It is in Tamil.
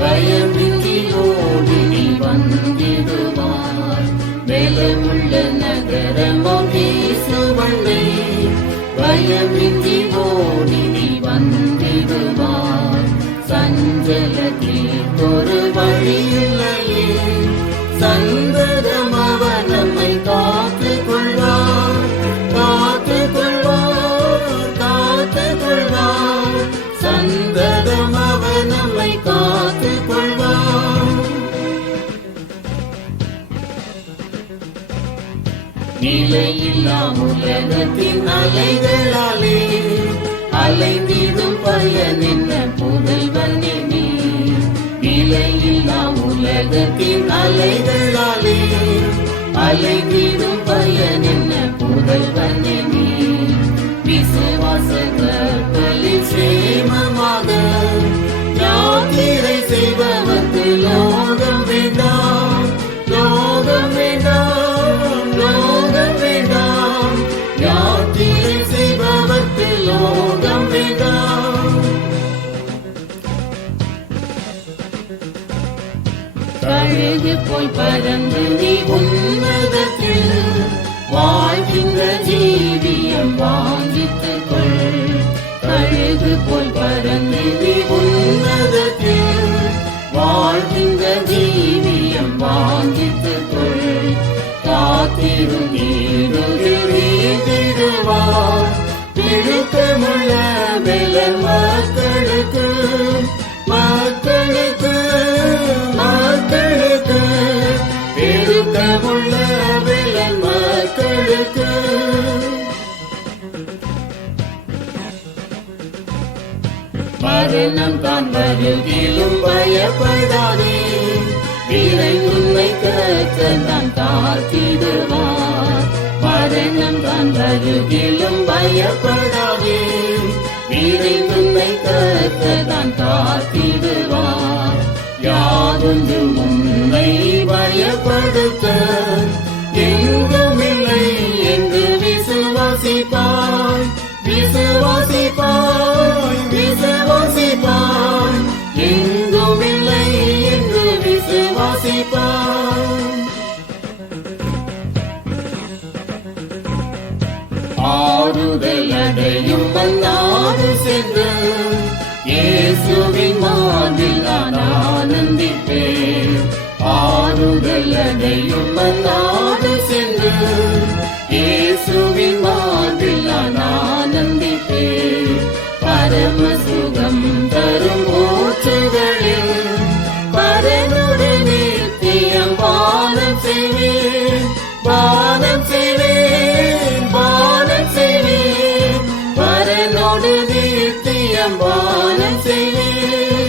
பயமின்றி ஓடி வந்திடுவார். மேலமுள்ள நகர் நிலையில்லா உலகத்தின் அலைகளாலே அலைந்திடும் பயன் என்ன? புதல்வனே நீ நிலையில்லா உலகத்தின் அலைகளாலே அலைந்திடும் பயன் என்ன? புதல்வனே கழுகு போய் பறந்து நீ உன்னதத்தில் வாழ்கின்ற ஜீவியம் வாங்கித்துக் கொள். கழுகு போய் பறந்து நீ உன்னதத்தில் வாழ்கின்ற ஜீவியம் வாங்கித்துக் கொள். காத்திரும் நீடுவார் திருக்கமுள்ள வெள்ளர் காரணம் தான் வருகிலும் பயப்படாதே. வீரை உன்னை தான் காத்திடுவார். மரணம் தான் வருகிலும் பயப்படாதே. வீரை உன்னை தான் காத்திடுவார். யாதொன்று உன்னை பயப்படுத்த எங்குமில்லை என்று விசுவாசிப்பாய் விசுவாசிப்பாய் விசுவாசிப்பாய் ஆறுதல் அடையும் மன்னாது சென்று இயேசுவின் மாதில் நான் ஆனந்திப்பேன். ஆறுதல் அடையும் மன்னாது Meryem banem seni